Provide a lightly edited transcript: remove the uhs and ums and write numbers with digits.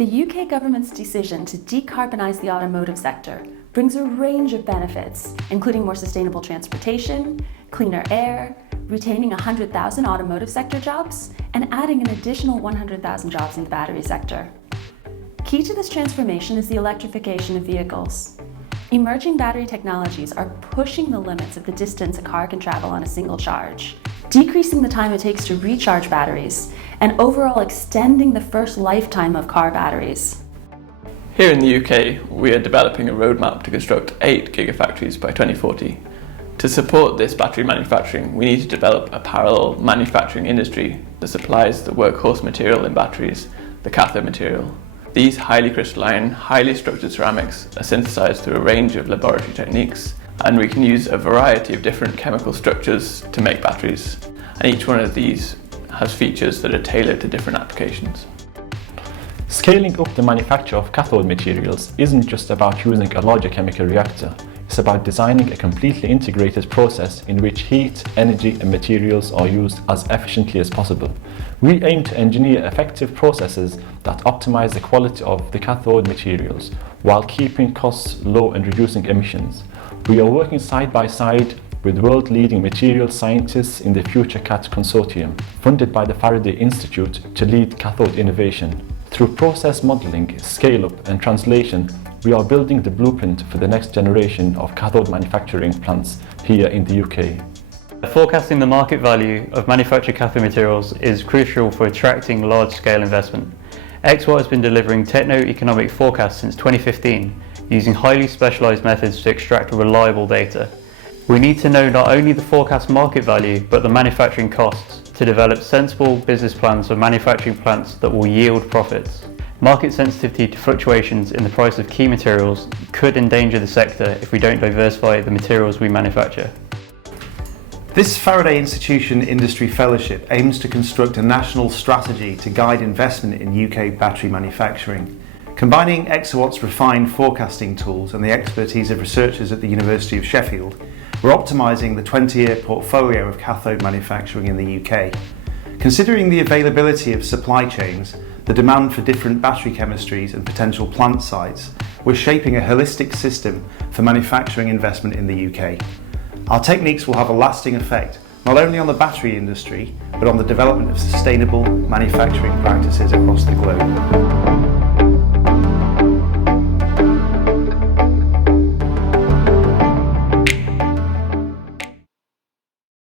The UK government's decision to decarbonise the automotive sector brings a range of benefits, including more sustainable transportation, cleaner air, retaining 100,000 automotive sector jobs, and adding an additional 100,000 jobs in the battery sector. Key to this transformation is the electrification of vehicles. Emerging battery technologies are pushing the limits of the distance a car can travel on a single charge, decreasing the time it takes to recharge batteries, and overall extending the first lifetime of car batteries. Here in the UK, we are developing a roadmap to construct 8 gigafactories by 2040. To support this battery manufacturing, we need to develop a parallel manufacturing industry that supplies the workhorse material in batteries, the cathode material. These highly crystalline, highly structured ceramics are synthesized through a range of laboratory techniques, and we can use a variety of different chemical structures to make batteries. And each one of these has features that are tailored to different applications. Scaling up the manufacture of cathode materials isn't just about using a larger chemical reactor. It's about designing a completely integrated process in which heat, energy and materials are used as efficiently as possible. We aim to engineer effective processes that optimize the quality of the cathode materials while keeping costs low and reducing emissions. We are working side by side with world-leading material scientists in the FutureCat consortium, funded by the Faraday Institute to lead cathode innovation. Through process modeling, scale-up and translation, we are building the blueprint for the next generation of cathode manufacturing plants here in the UK. Forecasting the market value of manufactured cathode materials is crucial for attracting large-scale investment. Exawatt has been delivering technoeconomic forecasts since 2015, using highly specialised methods to extract reliable data. We need to know not only the forecast market value, but the manufacturing costs to develop sensible business plans for manufacturing plants that will yield profits. Market sensitivity to fluctuations in the price of key materials could endanger the sector if we don't diversify the materials we manufacture. This Faraday Institution Industry Fellowship aims to construct a national strategy to guide investment in UK battery manufacturing. Combining Exawatt's refined forecasting tools and the expertise of researchers at the University of Sheffield, we're optimising the 20-year portfolio of cathode manufacturing in the UK. Considering the availability of supply chains, the demand for different battery chemistries and potential plant sites, we're shaping a holistic system for manufacturing investment in the UK. Our techniques will have a lasting effect, not only on the battery industry, but on the development of sustainable manufacturing practices across the globe.